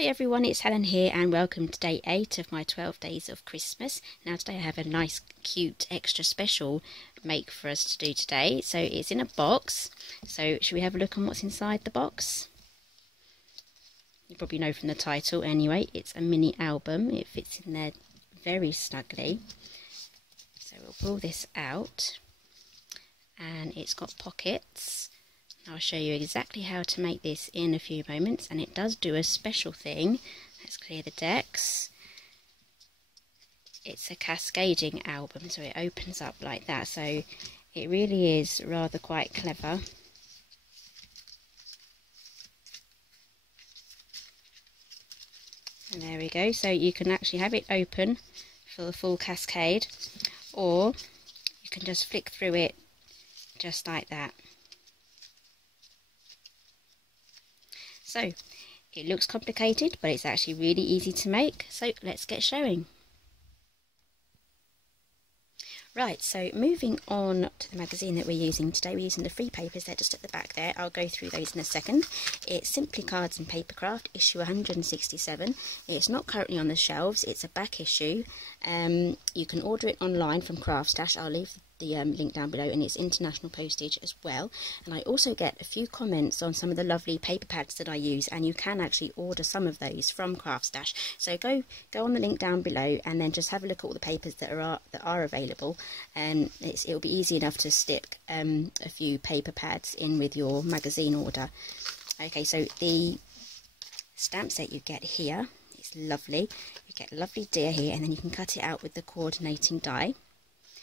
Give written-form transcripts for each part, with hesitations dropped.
Hi everyone, it's Helen here and welcome to day 8 of my 12 days of Christmas. Now today I have a nice cute extra special make for us to do today. So it's in a box, so should we have a look on what's inside the box? You probably know from the title anyway, it's a mini album. It fits in there very snugly. So we'll pull this out and it's got pockets. I'll show you exactly how to make this in a few moments, and it does do a special thing. Let's clear the decks. It's a cascading album, so it opens up like that, so it really is rather quite clever. And there we go, so you can actually have it open for the full cascade, or you can just flick through it just like that. So, it looks complicated, but it's actually really easy to make, so let's get showing. Right, so moving on to the magazine that we're using today, we're using the free papers, they're just at the back there. I'll go through those in a second. It's Simply Cards and Papercraft, issue 167. It's not currently on the shelves, it's a back issue. You can order it online from Craft Stash. I'll leave the link down below, and it's international postage as well. And I also get a few comments on some of the lovely paper pads that I use, and you can actually order some of those from Craft Stash. So go on the link down below and then just have a look at all the papers that are available, and it'll be easy enough to stick a few paper pads in with your magazine order. Okay, so the stamp set you get here, it's lovely. You get a lovely deer here, and then you can cut it out with the coordinating die.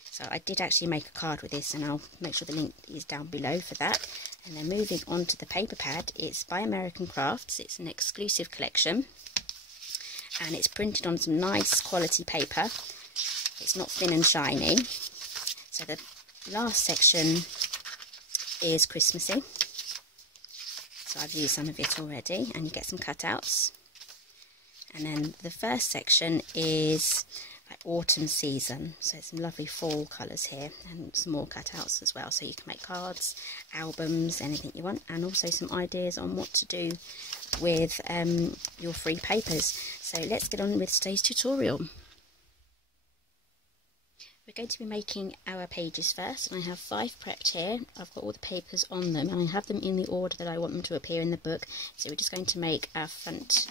So I did actually make a card with this, and I'll make sure the link is down below for that. And then moving on to the paper pad, it's by American Crafts. It's an exclusive collection, and it's printed on some nice quality paper. It's not thin and shiny. So the last section is Christmassy. So I've used some of it already, and you get some cutouts. And then the first section is like autumn season, so some lovely fall colours here, and some more cutouts as well, so you can make cards, albums, anything you want, and also some ideas on what to do with your free papers. So let's get on with today's tutorial. We're going to be making our pages first, and I have 5 prepped here. I've got all the papers on them, and I have them in the order that I want them to appear in the book. So we're just going to make our front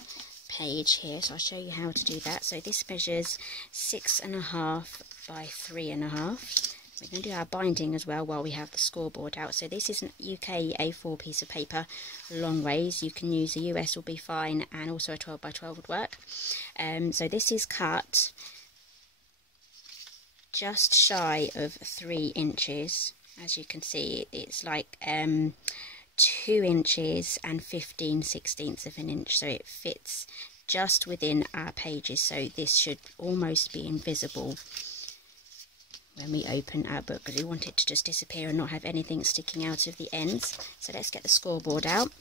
page here, so I'll show you how to do that. So this measures 6.5 by 3.5. We're going to do our binding as well while we have the scoreboard out. So this is an UK A4 piece of paper, long ways. You can use a US will be fine, and also a 12 by 12 would work. So this is cut just shy of 3 inches. As you can see, it's like 2 inches and 15/16 of an inch, so it fits just within our pages, so this should almost be invisible when we open our book, because we want it to just disappear and not have anything sticking out of the ends. So let's get the scoreboard out.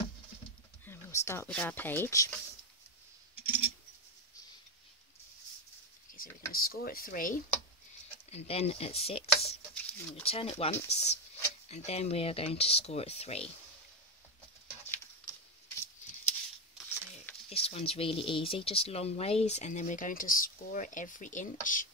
And we'll start with our page. Okay, so we're going to score at 3 and then at 6, and we'll turn it once, and then we are going to score at 3. So this one's really easy, just long ways, and then we're going to score at every inch.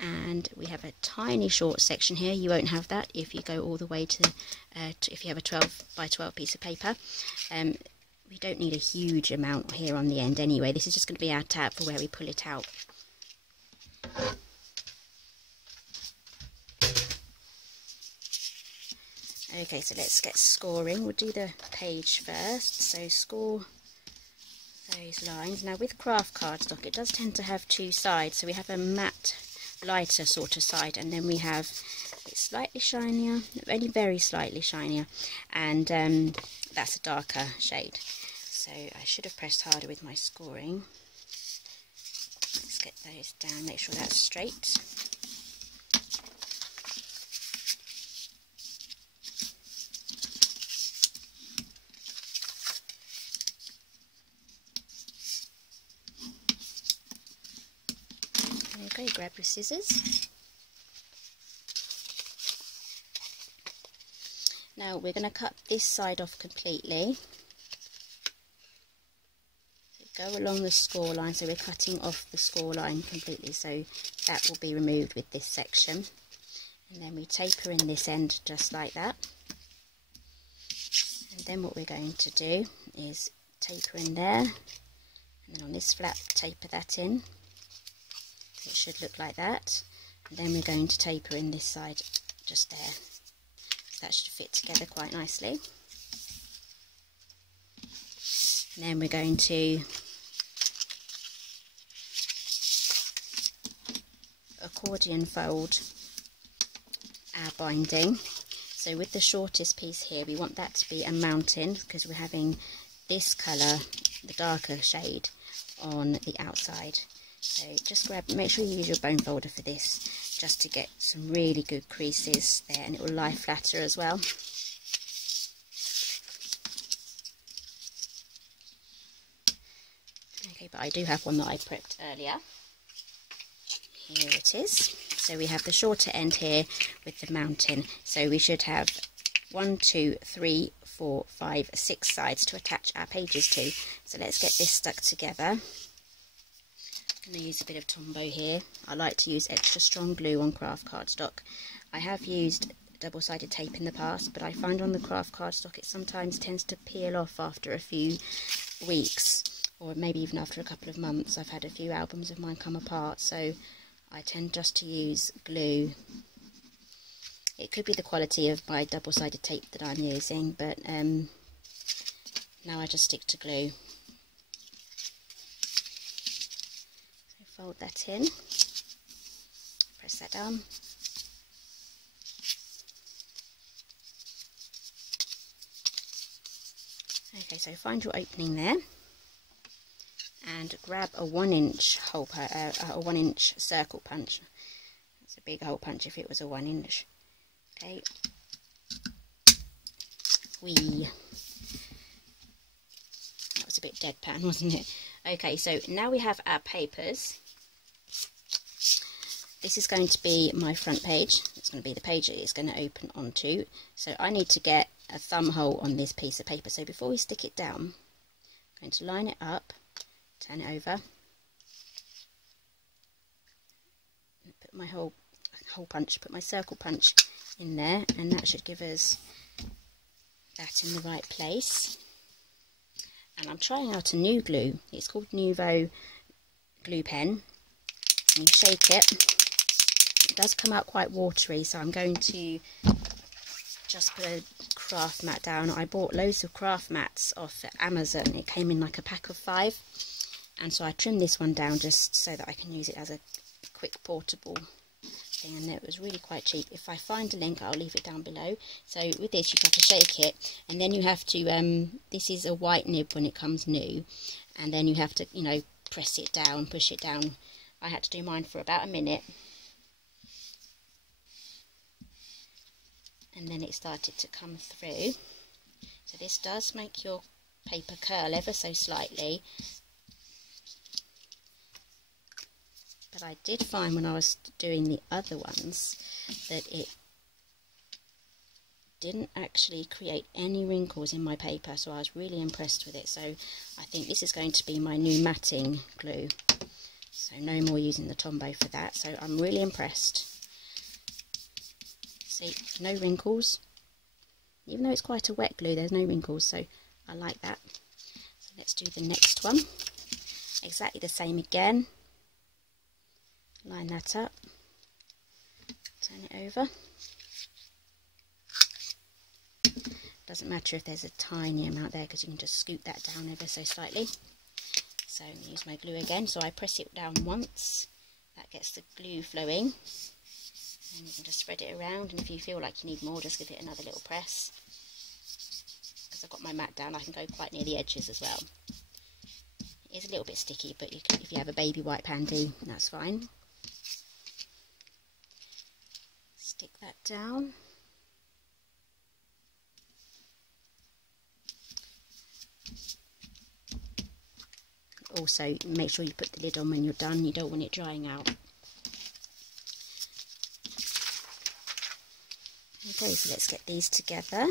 And we have a tiny short section here. You won't have that if you go all the way to if you have a 12 by 12 piece of paper. We don't need a huge amount here on the end anyway. This is just going to be our tab for where we pull it out. Okay, so let's get scoring. We'll do the page first. So score those lines. Now with craft cardstock, it does tend to have 2 sides. So we have a matte lighter sort of side, and then we have it's slightly shinier, only very slightly shinier, and that's a darker shade. So I should have pressed harder with my scoring. Let's get those down, make sure that's straight. grab your scissors. Now we're going to cut this side off completely. Go along the score line, so we're cutting off the score line completely, so that will be removed with this section. And then we taper in this end just like that. And then what we're going to do is taper in there, and then on this flap taper that in. So it should look like that. And then we're going to taper in this side just there. So that should fit together quite nicely. And then we're going to accordion fold our binding. So with the shortest piece here, we want that to be a mountain, because we're having this colour, the darker shade, on the outside. So just make sure you use your bone folder for this, just to get some really good creases there, and it will lie flatter as well. Okay, but I do have one that I prepped earlier. Here it is. So we have the shorter end here with the mountain. So we should have 1, 2, 3, 4, 5, 6 sides to attach our pages to. So let's get this stuck together. I'm going to use a bit of Tombow here. I like to use extra strong glue on craft cardstock. I have used double-sided tape in the past, but I find on the craft cardstock it sometimes tends to peel off after a few weeks, or maybe even after a couple of months. I've had a few albums of mine come apart, so I tend just to use glue. It could be the quality of my double-sided tape that I'm using, but now I just stick to glue. So fold that in, press that down. Okay, so find your opening there, and grab a 1-inch hole, a 1-inch circle punch. That's a big hole punch if it was a 1-inch. Okay. That was a bit deadpan, wasn't it? Okay, so now we have our papers. This is going to be my front page. It's going to be the page that it's going to open onto. So I need to get a thumb hole on this piece of paper. So before we stick it down, I'm going to line it up, turn it over, put my hole punch, put my circle punch in there, and that should give us that in the right place. And I'm trying out a new glue. It's called Nuvo glue pen. And you shake it. It does come out quite watery, so I'm going to just put a craft mat down. I bought loads of craft mats off Amazon. It came in like a pack of 5, and so I trimmed this one down just so that I can use it as a quick portable thing, and it was really quite cheap. If I find a link, I'll leave it down below. So with this, you have to shake it, and then you have to this is a white nib when it comes new, and then you have to, you know, press it down, push it down. I had to do mine for about a minute, and then it started to come through. So this does make your paper curl ever so slightly, but I did find when I was doing the other ones that it didn't actually create any wrinkles in my paper, so I was really impressed with it. So I think this is going to be my new matting glue, so no more using the Tombow for that. So I'm really impressed. See, no wrinkles. Even though it's quite a wet glue, there's no wrinkles, so I like that. So let's do the next one. Exactly the same again. Line that up. Turn it over. Doesn't matter if there's a tiny amount there, because you can just scoop that down ever so slightly. So I'm going to use my glue again. So I press it down once. That gets the glue flowing. And you can just spread it around, and if you feel like you need more, just give it another little press. Because I've got my mat down, I can go quite near the edges as well. It is a little bit sticky, but you can, if you have a baby wipe handy, that's fine. Stick that down. Also, make sure you put the lid on when you're done. You don't want it drying out. Okay, so let's get these together.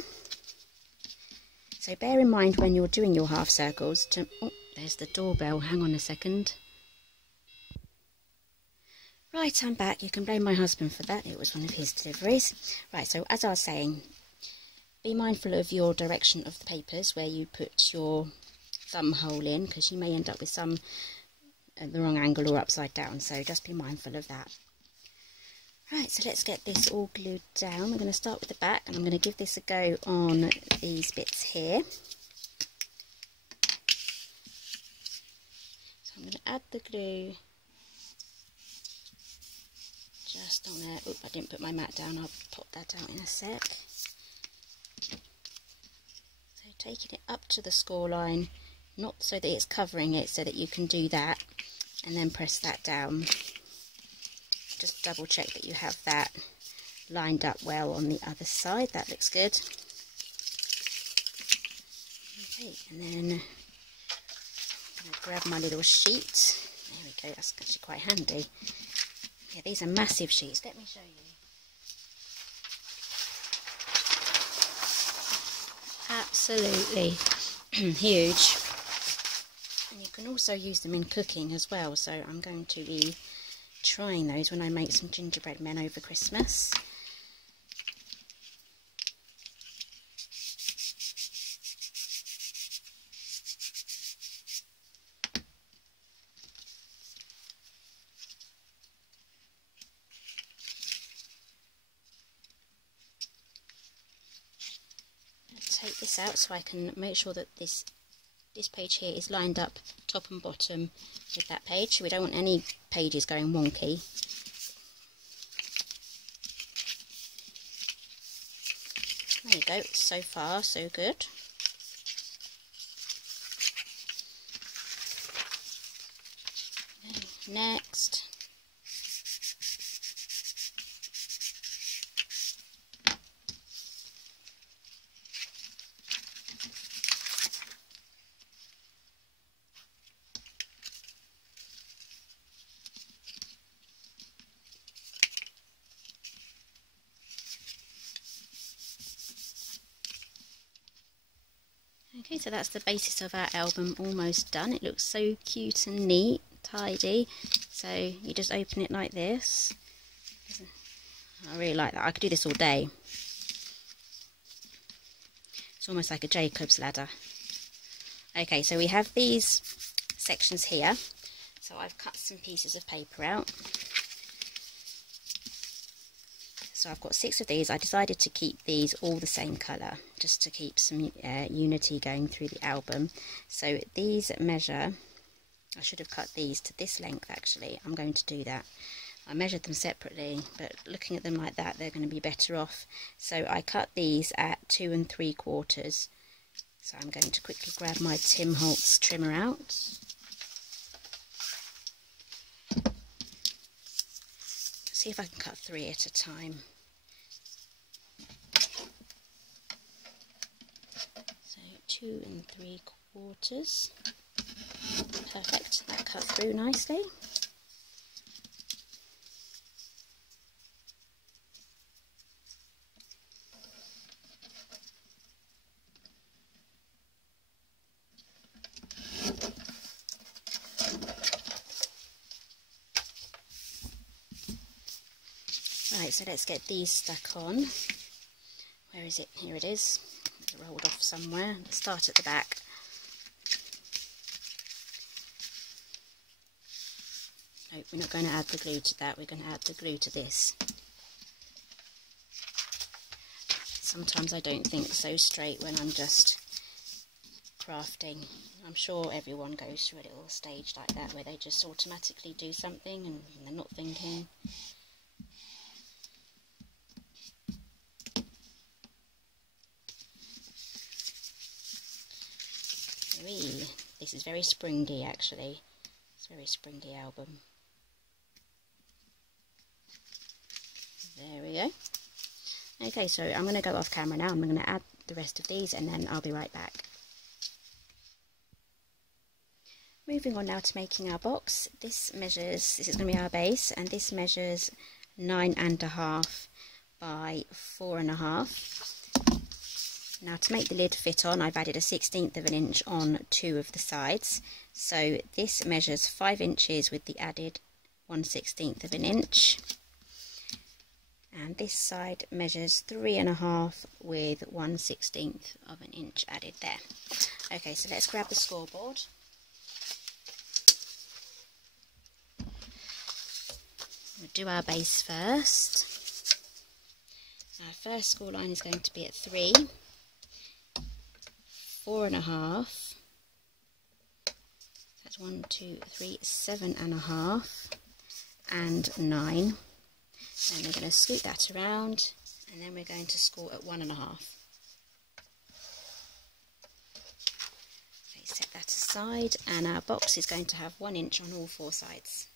So bear in mind when you're doing your half circles to... Oh, there's the doorbell. Hang on a second. Right, I'm back. You can blame my husband for that. It was one of his deliveries. Right, so as I was saying, be mindful of your direction of the papers where you put your thumb hole in, because you may end up with some at the wrong angle or upside down, so just be mindful of that. Right, so let's get this all glued down. We're going to start with the back, and I'm going to give this a go on these bits here. So I'm going to add the glue just on there. Oop, I didn't put my mat down. I'll pop that out in a sec. So taking it up to the score line, not so that it's covering it, so that you can do that, and then press that down. Just double check that you have that lined up well on the other side. That looks good. Okay, and then I'm going to grab my little sheet. There we go, that's actually quite handy. Yeah, these are massive sheets. Let me show you. Absolutely huge. And you can also use them in cooking as well, so I'm going to be trying those when I make some gingerbread men over Christmas. Let's take this out so I can make sure that this page here is lined up top and bottom with that page. We don't want any pages going wonky. There you go, so far so good. Okay, next. Okay, so that's the basis of our album almost done. It looks so cute and neat, tidy. So you just open it like this. I really like that. I could do this all day. It's almost like a Jacob's ladder. Okay, so we have these sections here. So I've cut some pieces of paper out. So I've got 6 of these. I decided to keep these all the same colour, just to keep some unity going through the album. So these measure, I should have cut these to this length actually. I'm going to do that. I measured them separately, but looking at them like that, they're going to be better off. So I cut these at 2 3/4. So I'm going to quickly grab my Tim Holtz trimmer out. See if I can cut 3 at a time. So 2 3/4. Perfect, that cut through nicely. Right, so let's get these stuck on. Where is it? Here it is. It's rolled off somewhere. Let's start at the back. No, we're not going to add the glue to that. We're going to add the glue to this. Sometimes I don't think so straight when I'm just crafting. I'm sure everyone goes through a little stage like that where they just automatically do something and they're not thinking. This is very springy actually. It's a very springy album. There we go. Okay, so I'm going to go off camera now. I'm going to add the rest of these and then I'll be right back. Moving on now to making our box. This is going to be our base, and this measures 9.5 by 4.5. Now to make the lid fit on, I've added a 1/16 of an inch on 2 of the sides. So this measures 5 inches with the added 1/16 of an inch. And this side measures 3.5 with 1/16 of an inch added there. Okay, so let's grab the scoreboard. We'll do our base first. Our first score line is going to be at 3, 4.5. That's 1, 2, 3, 7.5, and 9. And we're going to scoot that around, and then we're going to score at 1.5. Okay, set that aside, and our box is going to have 1 inch on all 4 sides.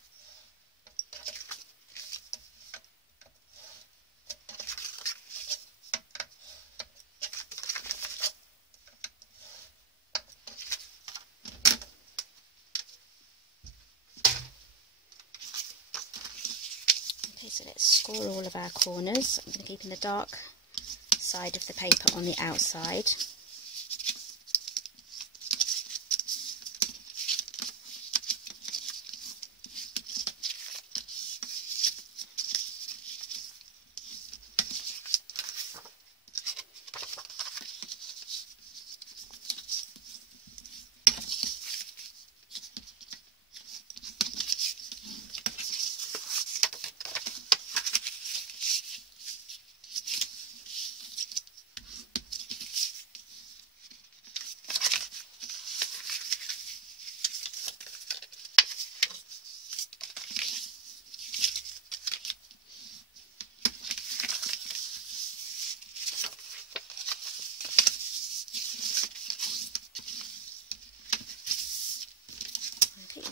So let's score all of our corners. I'm going to keep in the dark side of the paper on the outside.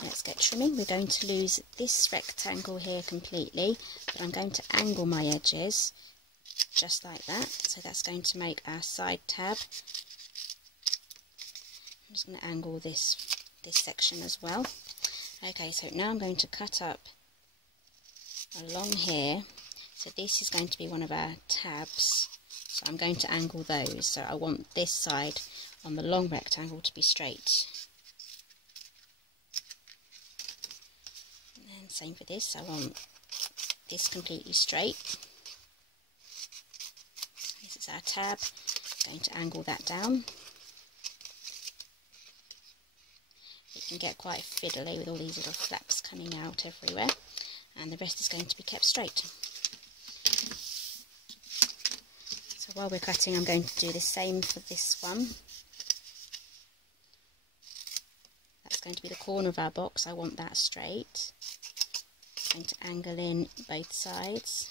Let's get trimming. We're going to lose this rectangle here completely, but I'm going to angle my edges just like that. So that's going to make our side tab. I'm just going to angle this section as well. Okay, so now I'm going to cut up along here. So this is going to be one of our tabs. So I'm going to angle those. So I want this side on the long rectangle to be straight. Same for this, I want this completely straight. This is our tab, I'm going to angle that down. It can get quite fiddly with all these little flaps coming out everywhere, and the rest is going to be kept straight. So while we're cutting, I'm going to do the same for this one. That's going to be the corner of our box, I want that straight. Going to angle in both sides.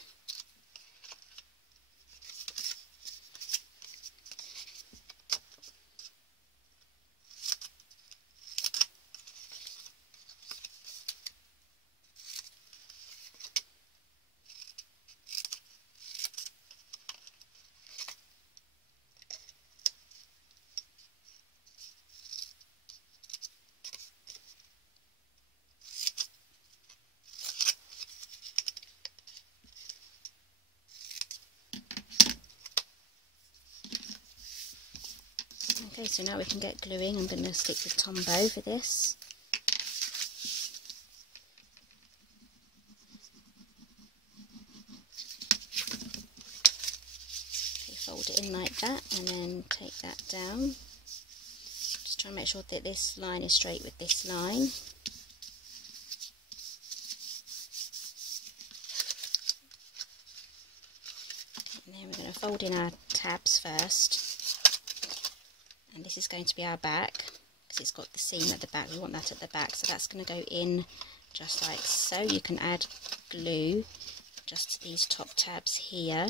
Okay, so now we can get gluing. I'm going to stick with Tombow for this. Okay, fold it in like that and then take that down. Just try and make sure that this line is straight with this line. And then we're going to fold in our tabs first. And this is going to be our back, because it's got the seam at the back. We want that at the back, so that's going to go in just like so. You can add glue just to these top tabs here.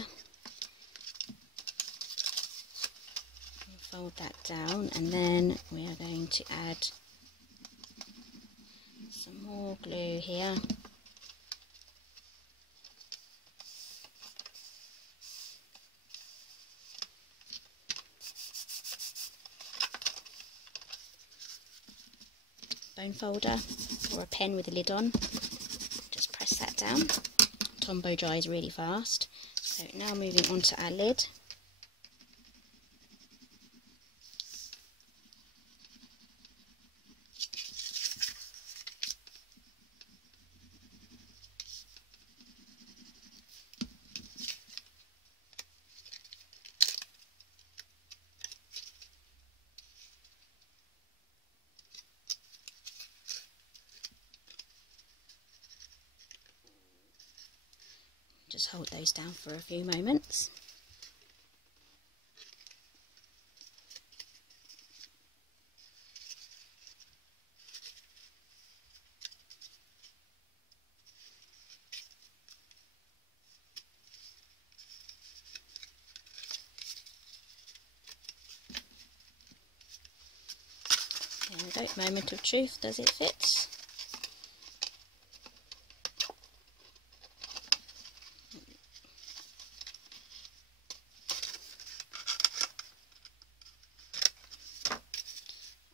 And fold that down, and then we are going to add some more glue here. Bone folder or a pen with a lid on, just press that down. Tombow dries really fast, so So now moving on to our lid. Just hold those down for a few moments. There we go, moment of truth, does it fit?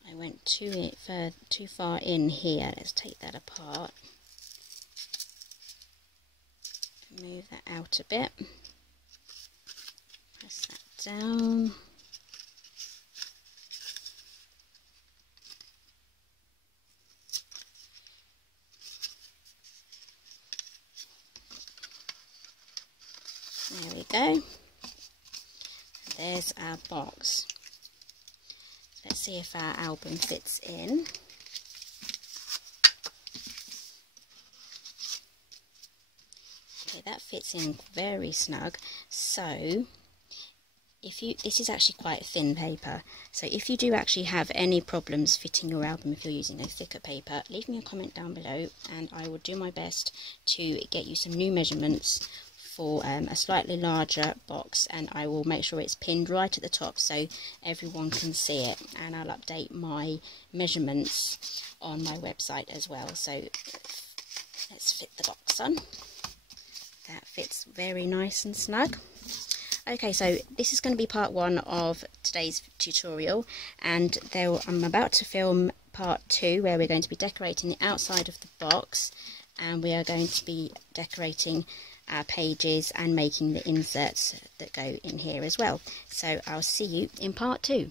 I went too far in here. Let's take that apart. Move that out a bit. Press that down. There we go. There's our box. Let's see if our album fits in. Okay, that fits in very snug. So, this is actually quite thin paper. So if you do actually have any problems fitting your album if you're using a thicker paper, leave me a comment down below and I will do my best to get you some new measurements for a slightly larger box, and I will make sure it's pinned right at the top so everyone can see it, and I'll update my measurements on my website as well. So let's fit the box on. That fits very nice and snug. Okay, so this is going to be part one of today's tutorial, and I'm about to film part two where we're going to be decorating the outside of the box, and we are going to be decorating our pages and making the inserts that go in here as well. So I'll see you in part two.